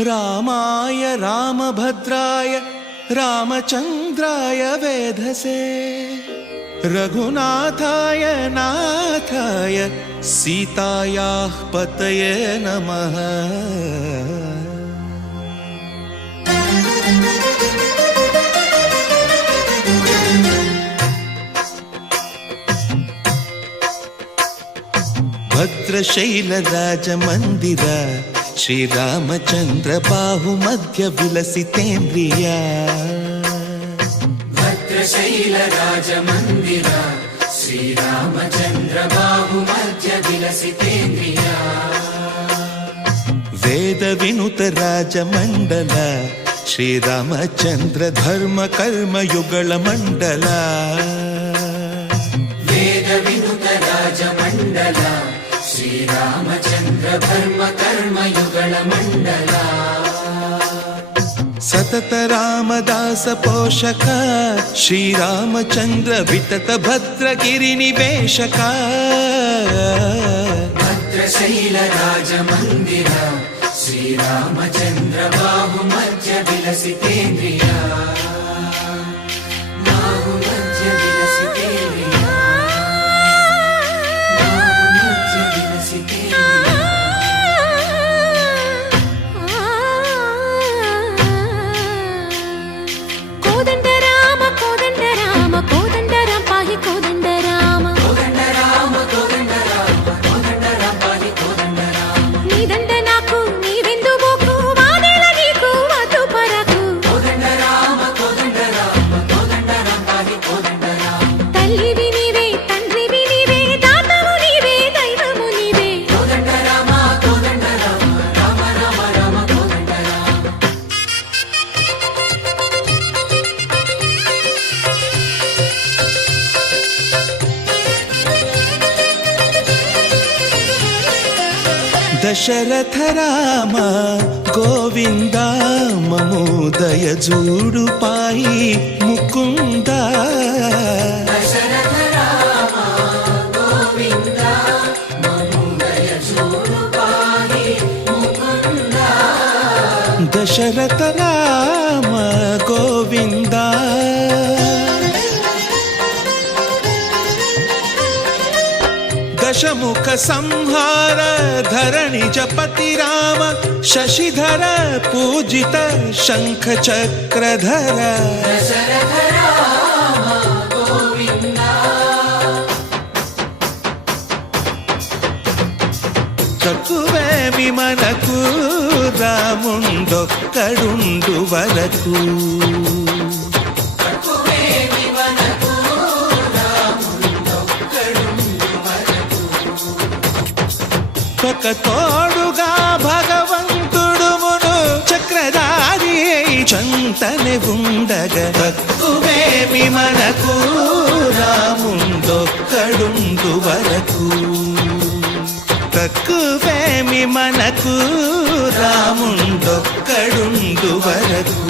रामाय रामभद्राय रामचन्द्राय वेधसे रघुनाथाय नाथाय सीतायाः पतये नमः। भद्रशैलराजमन्दिर श्रीरामचन्द्र बाहुमध्य विलसितेन्द्रिया। भद्रशैलराजमन्दिर श्रीरामचन्द्र बाहुमध्य विलसितेन्द्रिया। वेदविनुत राजमण्डल श्रीरामचन्द्र धर्म कर्म युगल मण्डल। वेदविनुत राजमण्डल श्रीरामचन्द्र धर्म कर्म युगल मण्डल। सतत रामदास पोषक श्रीरामचन्द्र वितत भद्रगिरि निवेशक। भद्रशैल राजमन्दिर श्रीरामचन्द्र बाहुमध्य विलसितेन्द्रिया। बाहुमध्य विलसितेन्द्रिया। बाहुमध्य विलसितेन्द्रिया। कोदंड राम कोदंड राम कोदंड राम पाहि कोदंड राम। कोदंड राम कोदंड राम कोदंड राम पाहि कोदंड राम। नी दंड नाकु नी विंदु बोकु वादेला नीकु वातु परकु। कोदंड राम पाहि कोदंड राम। तल्लिवि नीवे तंड्रिवि नीवे दातवु नीवे दैवमु नीवे। कोदंड राम राम राम राम कोदंड राम। दशरथ राम गोविंद ममोदय जूडु पाहि मुकुंद। दशरथ राम गोविंद ममोदय जूडु पाहि मुकुंद। दशरथ राम गोविंद दशमुख संहार धरणि जपति राम शशिधर पूजित शंख चक्रधर। दशरथ राम गोविंद। चकुवेमि मनकु रामुंडొక్కడుండు వరకు। ఒక తోడుగా భగవంతుడు మును చక్రధారి చంతనే ఉండగ తక్కువేమి మనకు రాముండొక్కడుండు వరకు। తక్కువేమి మనకు రాముండొక్కడుండు వరకు।